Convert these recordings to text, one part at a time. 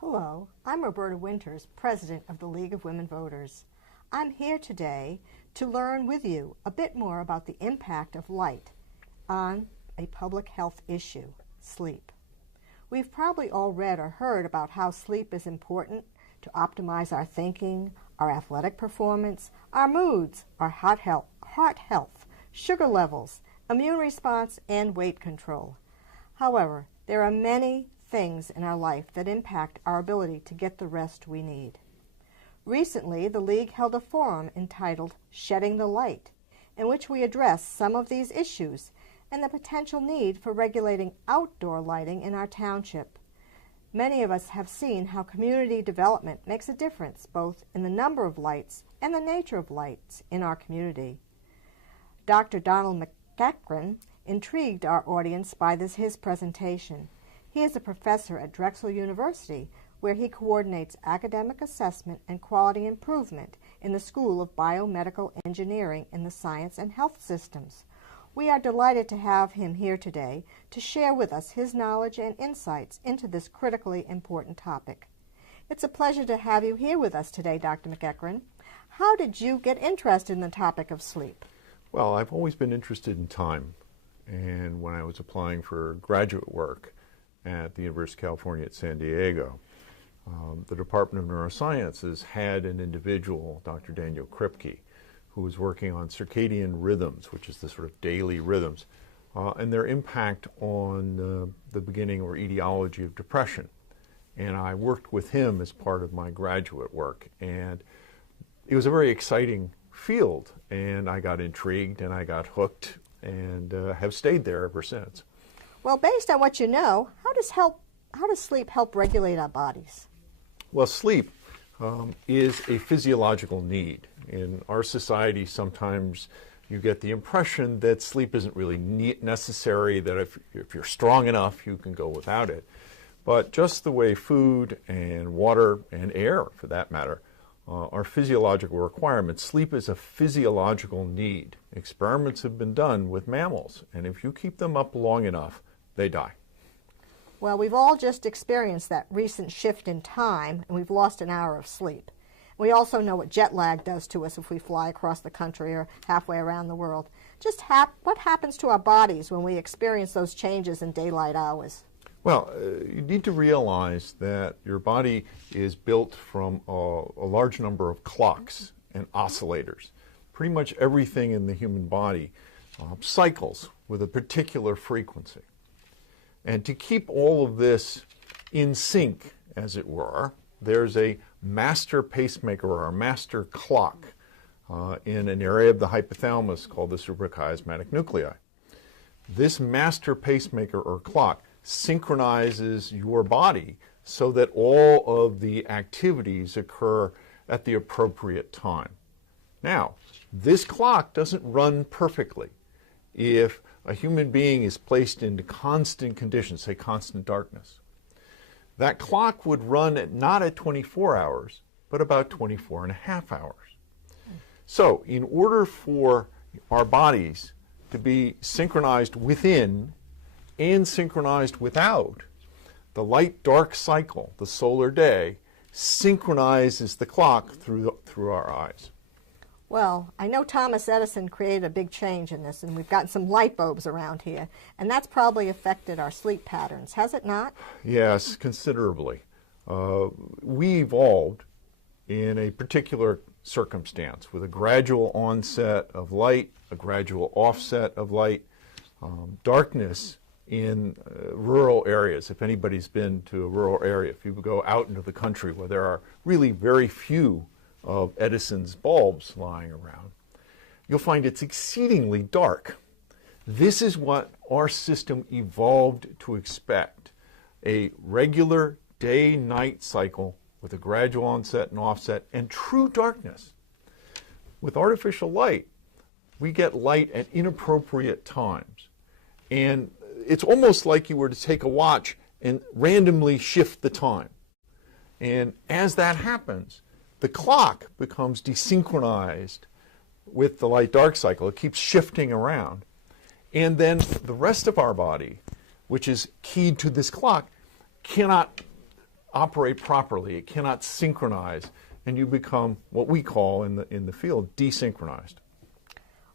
Hello, I'm Roberta Winters, President of the League of Women Voters. I'm here today to learn with you a bit more about the impact of light on a public health issue, sleep. We've probably all read or heard about how sleep is important to optimize our thinking, our athletic performance, our moods, our heart health, sugar levels, immune response, and weight control. However, there are many things in our life that impact our ability to get the rest we need. Recently, the League held a forum entitled Shedding the Light, in which we addressed some of these issues and the potential need for regulating outdoor lighting in our township. Many of us have seen how community development makes a difference both in the number of lights and the nature of lights in our community. Dr. Donald McEachron intrigued our audience by his presentation. He is a professor at Drexel University, where he coordinates academic assessment and quality improvement in the School of Biomedical Engineering in the Science and Health Systems. We are delighted to have him here today to share with us his knowledge and insights into this critically important topic. It's a pleasure to have you here with us today, Dr. McEachron. How did you get interested in the topic of sleep? Well, I've always been interested in time, and when I was applying for graduate work at the University of California at San Diego, the Department of Neurosciences had an individual, Dr. Daniel Kripke, who was working on circadian rhythms, which is the sort of daily rhythms, and their impact on the beginning or etiology of depression. And I worked with him as part of my graduate work, and it was a very exciting field, and I got intrigued and I got hooked and have stayed there ever since. Well, based on what you know, how does sleep help regulate our bodies? Well, sleep is a physiological need. In our society, sometimes you get the impression that sleep isn't really necessary, that if you're strong enough, you can go without it. But just the way food and water and air, for that matter, are physiological requirements, sleep is a physiological need. Experiments have been done with mammals, and if you keep them up long enough, they die. Well, we've all just experienced that recent shift in time, and we've lost an hour of sleep. We also know what jet lag does to us if we fly across the country or halfway around the world. Just what happens to our bodies when we experience those changes in daylight hours? Well, you need to realize that your body is built from a large number of clocks and oscillators. Pretty much everything in the human body cycles with a particular frequency. And to keep all of this in sync, as it were, there's a master pacemaker or a master clock in an area of the hypothalamus called the suprachiasmatic nuclei. This master pacemaker or clock synchronizes your body so that all of the activities occur at the appropriate time. Now, this clock doesn't run perfectly. If a human being is placed into constant conditions, say constant darkness, that clock would run not at 24 hours, but about 24 and a half hours. So in order for our bodies to be synchronized within and synchronized without, the light-dark cycle, the solar day, synchronizes the clock through our eyes. Well, I know Thomas Edison created a big change in this, and we've gotten some light bulbs around here, and that's probably affected our sleep patterns, has it not? Yes, considerably. We evolved in a particular circumstance with a gradual onset of light, a gradual offset of light, darkness in rural areas. If anybody's been to a rural area, if you go out into the country where there are really very few of Edison's bulbs lying around, you'll find it's exceedingly dark. This is what our system evolved to expect, a regular day-night cycle with a gradual onset and offset and true darkness. With artificial light, we get light at inappropriate times. And it's almost like you were to take a watch and randomly shift the time. And as that happens, the clock becomes desynchronized with the light-dark cycle. It keeps shifting around. And then the rest of our body, which is keyed to this clock, cannot operate properly. It cannot synchronize, and you become what we call in the field desynchronized.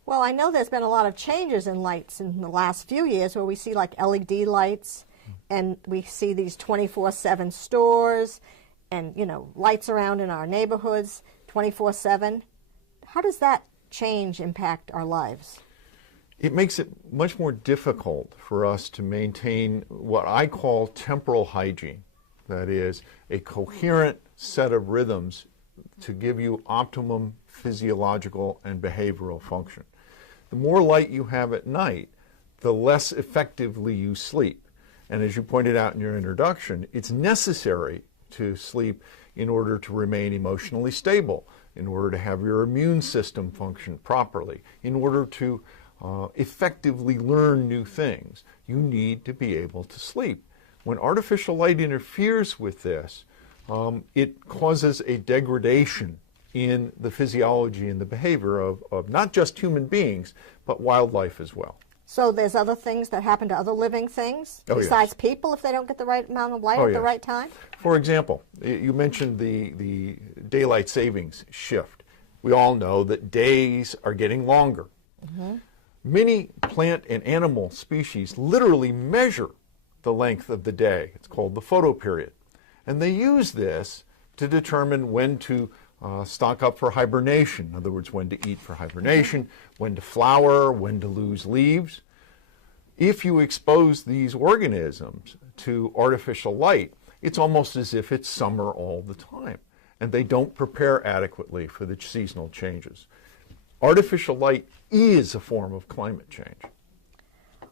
Well, I know there's been a lot of changes in lights in the last few years where we see like LED lights and we see these 24/7 stores and, you know, lights around in our neighborhoods 24/7. How does that change impact our lives? It makes it much more difficult for us to maintain what I call temporal hygiene. That is, a coherent set of rhythms to give you optimum physiological and behavioral function. The more light you have at night, the less effectively you sleep. And as you pointed out in your introduction, it's necessary to sleep in order to remain emotionally stable, in order to have your immune system function properly, in order to effectively learn new things. You need to be able to sleep. When artificial light interferes with this, it causes a degradation in the physiology and the behavior of not just human beings, but wildlife as well. So there's other things that happen to other living things besides people if they don't get the right amount of light at the right time? For example, you mentioned the daylight savings shift. We all know that days are getting longer. Mm-hmm. Many plant and animal species literally measure the length of the day. It's called the photoperiod. And they use this to determine when to stock up for hibernation. In other words, when to eat for hibernation, when to flower, when to lose leaves. If you expose these organisms to artificial light, it's almost as if it's summer all the time, and they don't prepare adequately for the seasonal changes. Artificial light is a form of climate change.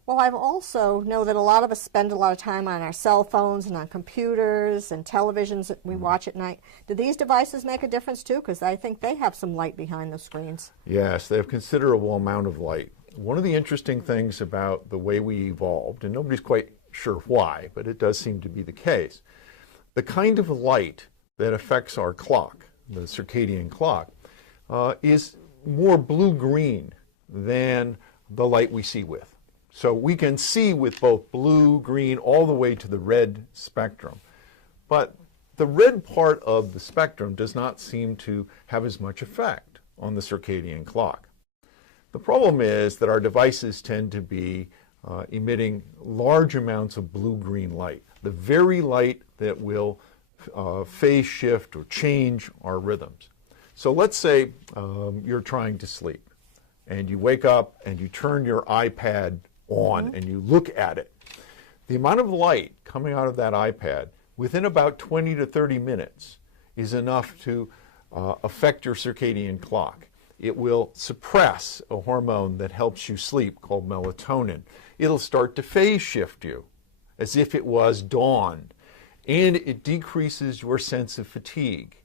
Well, I also know that a lot of us spend a lot of time on our cell phones and on computers and televisions that we watch at night. Do these devices make a difference too? Because I think they have some light behind the screens. Yes, they have considerable amount of light. One of the interesting things about the way we evolved, and nobody's quite sure why, but it does seem to be the case, the kind of light that affects our clock, the circadian clock, is more blue-green than the light we see with. So we can see with both blue, green, all the way to the red spectrum. But the red part of the spectrum does not seem to have as much effect on the circadian clock. The problem is that our devices tend to be emitting large amounts of blue-green light, the very light that will phase shift or change our rhythms. So let's say you're trying to sleep and you wake up and you turn your iPad on and you look at it. The amount of light coming out of that iPad within about 20 to 30 minutes is enough to affect your circadian clock. It will suppress a hormone that helps you sleep called melatonin. It'll start to phase shift you as if it was dawn, and it decreases your sense of fatigue.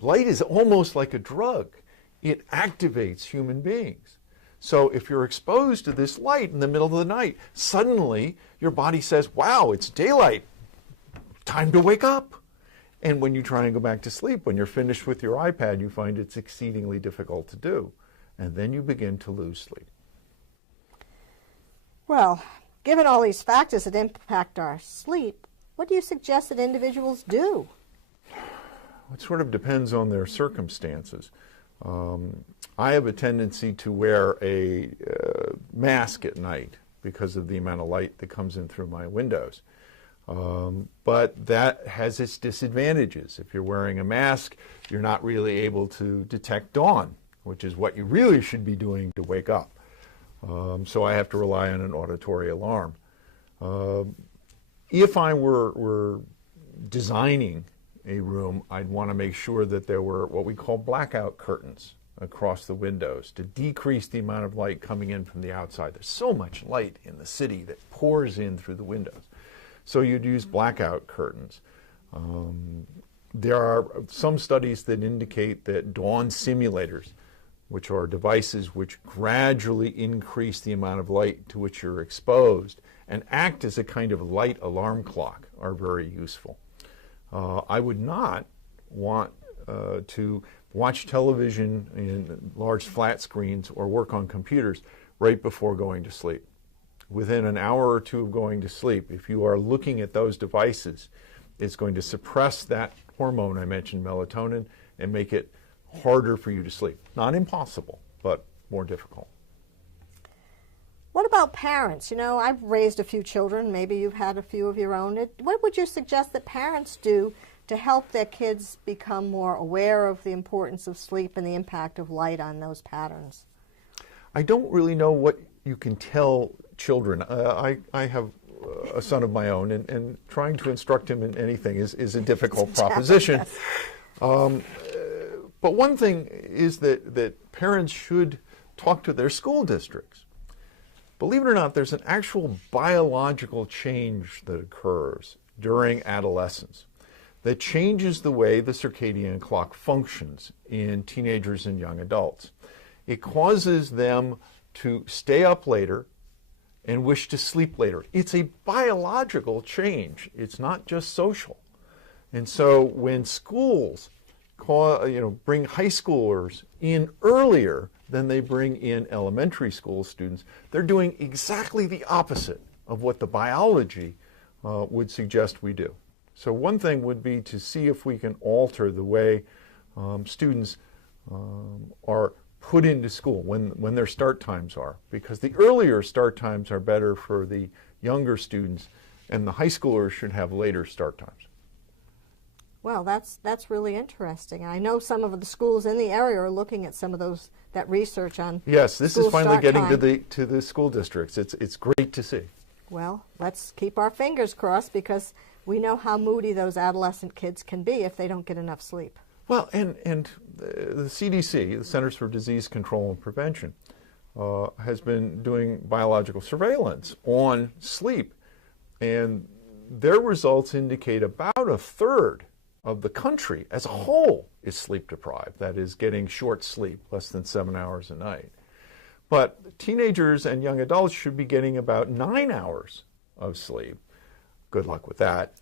Light is almost like a drug. It activates human beings. So if you're exposed to this light in the middle of the night, suddenly your body says, wow, it's daylight, time to wake up. And when you try and go back to sleep, when you're finished with your iPad, you find it's exceedingly difficult to do. And then you begin to lose sleep. Well, given all these factors that impact our sleep, what do you suggest that individuals do? It sort of depends on their circumstances. I have a tendency to wear a mask at night because of the amount of light that comes in through my windows. But that has its disadvantages. If you're wearing a mask, you're not really able to detect dawn, which is what you really should be doing to wake up. So I have to rely on an auditory alarm. If I were designing a room, I'd want to make sure that there were what we call blackout curtains across the windows to decrease the amount of light coming in from the outside. There's so much light in the city that pours in through the windows. So you'd use blackout curtains. There are some studies that indicate that dawn simulators, which are devices which gradually increase the amount of light to which you're exposed and act as a kind of light alarm clock, are very useful. I would not want to watch television in large flat screens or work on computers right before going to sleep. Within an hour or two of going to sleep, if you are looking at those devices It's going to suppress that hormone I mentioned, melatonin, and make it harder for you to sleep. Not impossible, but more difficult. What about parents? You know, I've raised a few children. Maybe you've had a few of your own. What would you suggest that parents do to help their kids become more aware of the importance of sleep and the impact of light on those patterns? I don't really know what you can tell children. I have a son of my own, and trying to instruct him in anything is a difficult proposition. But one thing is that parents should talk to their school districts. Believe it or not, there's an actual biological change that occurs during adolescence that changes the way the circadian clock functions in teenagers and young adults. It causes them to stay up later and wish to sleep later. It's a biological change. It's not just social. And so when schools bring high schoolers in earlier than they bring in elementary school students, they're doing exactly the opposite of what the biology would suggest we do. So one thing would be to see if we can alter the way students are put into school, when their start times are, because the earlier start times are better for the younger students, and the high schoolers should have later start times. Well, that's really interesting. I know some of the schools in the area are looking at some of that research on. Yes, this is finally getting time. to the school districts. It's great to see. Well, let's keep our fingers crossed, because we know how moody those adolescent kids can be if they don't get enough sleep. Well, and the CDC, the Centers for Disease Control and Prevention, has been doing biological surveillance on sleep, and their results indicate about a third of the country as a whole is sleep deprived, that is, getting short sleep, less than 7 hours a night. But teenagers and young adults should be getting about 9 hours of sleep. Good luck with that.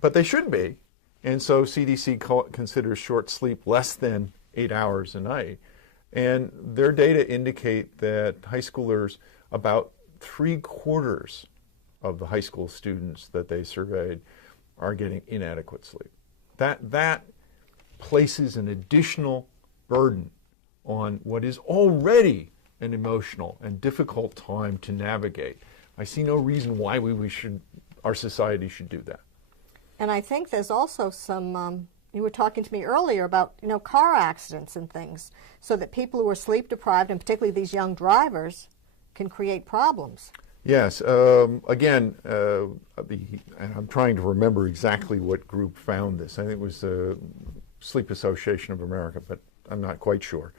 But they should be. And so CDC considers short sleep less than 8 hours a night. And their data indicate that high schoolers, about 3/4 of the high school students that they surveyed, are getting inadequate sleep. That places an additional burden on what is already an emotional and difficult time to navigate. I see no reason why our society should do that. And I think there's also some, you were talking to me earlier about, car accidents and things, so that people who are sleep deprived, and particularly these young drivers, can create problems. Yes. Again, and I'm trying to remember exactly what group found this. I think it was the Sleep Association of America, but I'm not quite sure.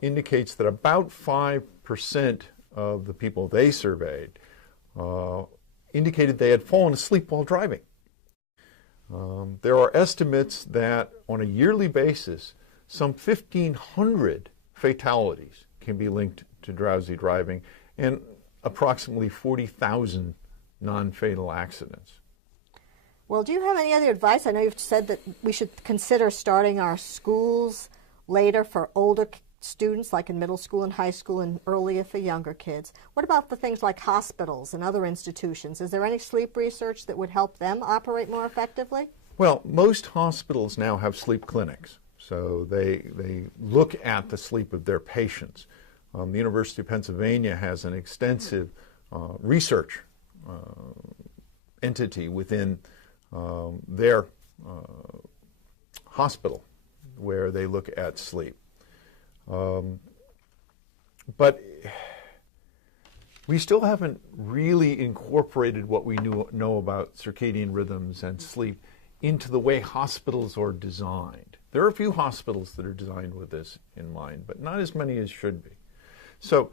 Indicates that about 5% of the people they surveyed indicated they had fallen asleep while driving. There are estimates that on a yearly basis, some 1,500 fatalities can be linked to drowsy driving, and approximately 40,000 non-fatal accidents. Well, do you have any other advice? I know you've said that we should consider starting our schools later for older students, like in middle school and high school, and earlier for younger kids. What about the things like hospitals and other institutions? Is there any sleep research that would help them operate more effectively? Well, most hospitals now have sleep clinics, so they look at the sleep of their patients. The University of Pennsylvania has an extensive research entity within their hospital where they look at sleep. But we still haven't really incorporated what we know about circadian rhythms and sleep into the way hospitals are designed. There are a few hospitals that are designed with this in mind, but not as many as should be. So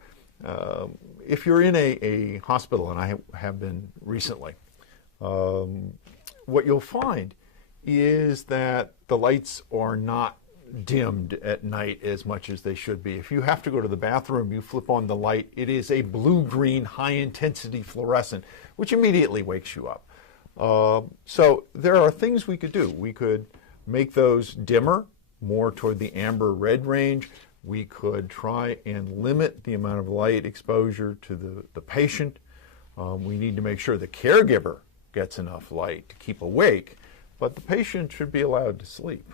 if you're in a hospital, and I have been recently, what you'll find is that the lights are not dimmed at night as much as they should be. If you have to go to the bathroom, you flip on the light, it is a blue-green, high-intensity fluorescent, which immediately wakes you up. So there are things we could do. We could make those dimmer, more toward the amber-red range. We could try and limit the amount of light exposure to the patient. We need to make sure the caregiver gets enough light to keep awake, but the patient should be allowed to sleep.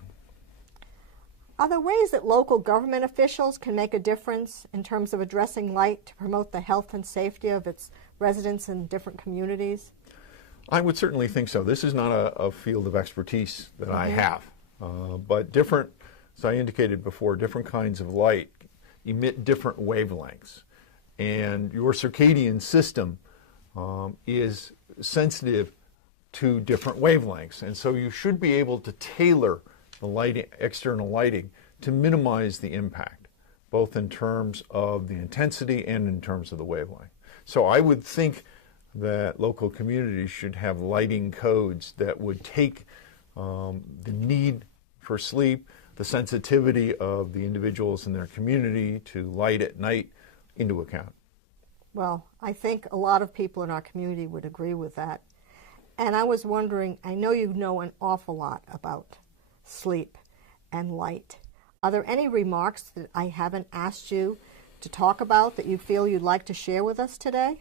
Are there ways that local government officials can make a difference in terms of addressing light to promote the health and safety of its residents in different communities? I would certainly think so. This is not a field of expertise that I have, but different, as I indicated before, different kinds of light emit different wavelengths, and your circadian system is sensitive to different wavelengths, and so you should be able to tailor the lighting, external lighting, to minimize the impact, both in terms of the intensity and in terms of the wavelength. So I would think that local communities should have lighting codes that would take the need for sleep, the sensitivity of the individuals in their community to light at night into account. Well, I think a lot of people in our community would agree with that. And I was wondering, I know you know an awful lot about sleep and light. Are there any remarks that I haven't asked you to talk about that you feel you'd like to share with us today?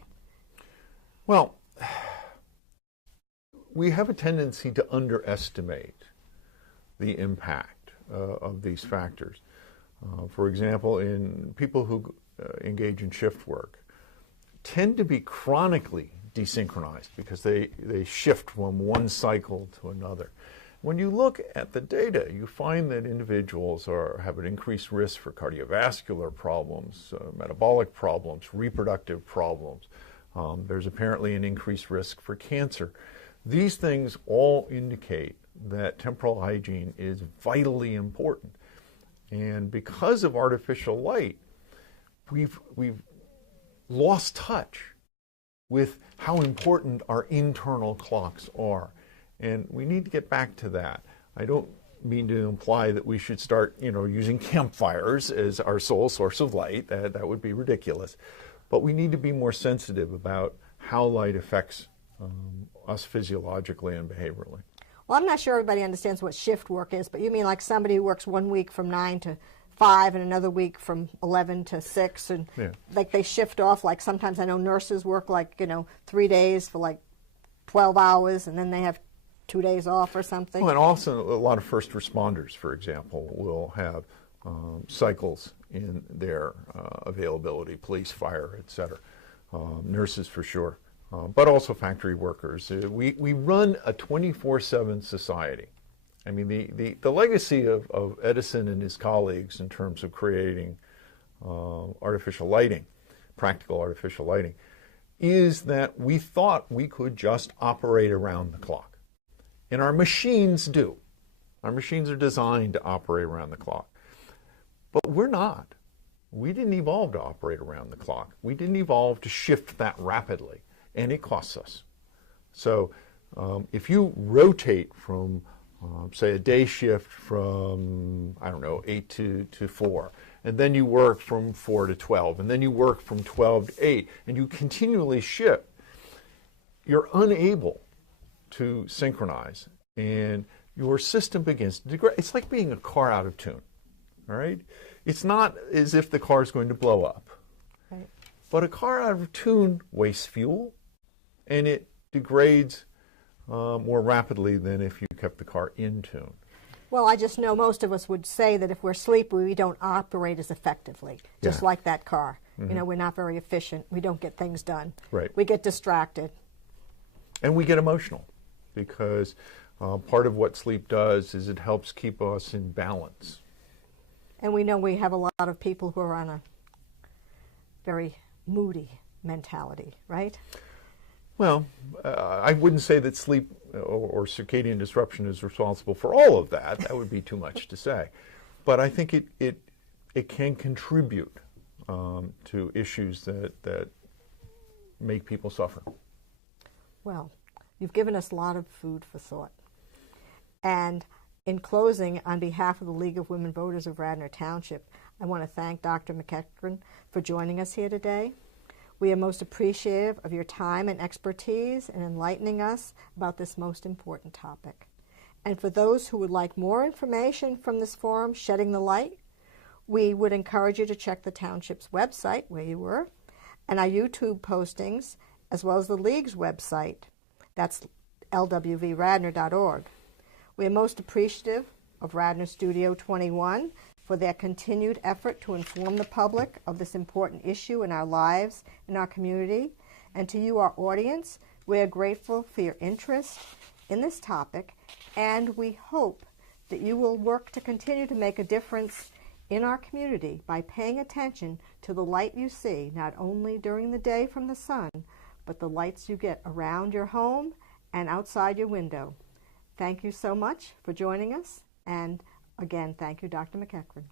Well, we have a tendency to underestimate the impact of these factors. For example, in people who engage in shift work tend to be chronically desynchronized because they shift from one cycle to another. When you look at the data, you find that individuals have an increased risk for cardiovascular problems, metabolic problems, reproductive problems. There's apparently an increased risk for cancer. These things all indicate that temporal hygiene is vitally important. And because of artificial light, we've lost touch with how important our internal clocks are. And we need to get back to that. I don't mean to imply that we should start, using campfires as our sole source of light. That would be ridiculous. But we need to be more sensitive about how light affects us physiologically and behaviorally. Well, I'm not sure everybody understands what shift work is, but you mean like somebody who works 1 week from 9 to 5 and another week from 11 to 6, and like they shift off. Like sometimes I know nurses work 3 days for 12 hours, and then they have 2 days off or something. Well, and also a lot of first responders, for example, will have cycles in their availability, police, fire, etc. Nurses for sure, but also factory workers. We run a 24/7 society. I mean, the legacy of Edison and his colleagues in terms of creating artificial lighting, practical artificial lighting, is that we thought we could just operate around the clock. And our machines do. Our machines are designed to operate around the clock. But we're not. We didn't evolve to operate around the clock. We didn't evolve to shift that rapidly, and it costs us. So if you rotate from, say, a day shift from, 8 to 4, and then you work from 4 to 12, and then you work from 12 to 8, and you continually shift, you're unable to synchronize, and your system begins to degrade. It's like being a car out of tune, all right? It's not as if the car is going to blow up. Right. But a car out of tune wastes fuel, and it degrades more rapidly than if you kept the car in tune. Well, I just know most of us would say that if we're sleepy, we don't operate as effectively, just like that car. Mm-hmm. We're not very efficient. We don't get things done. Right. We get distracted. And we get emotional, because part of what sleep does is it helps keep us in balance. And we know we have a lot of people who are on a very moody mentality, right? Well, I wouldn't say that sleep or circadian disruption is responsible for all of that. That would be too much to say. But I think it can contribute to issues that make people suffer. Well, you've given us a lot of food for thought. And in closing, on behalf of the League of Women Voters of Radnor Township, I want to thank Dr. McEachron for joining us here today. We are most appreciative of your time and expertise in enlightening us about this most important topic. And for those who would like more information from this forum, Shedding the Light, we would encourage you to check the Township's website, where you were, and our YouTube postings, as well as the League's website. That's LWVRadnor.org. We are most appreciative of Radnor Studio 21 for their continued effort to inform the public of this important issue in our lives, in our community. And to you, our audience, we are grateful for your interest in this topic, and we hope that you will work to continue to make a difference in our community by paying attention to the light you see, not only during the day from the sun, but the lights you get around your home and outside your window. Thank you so much for joining us, and again, thank you, Dr. McEachron.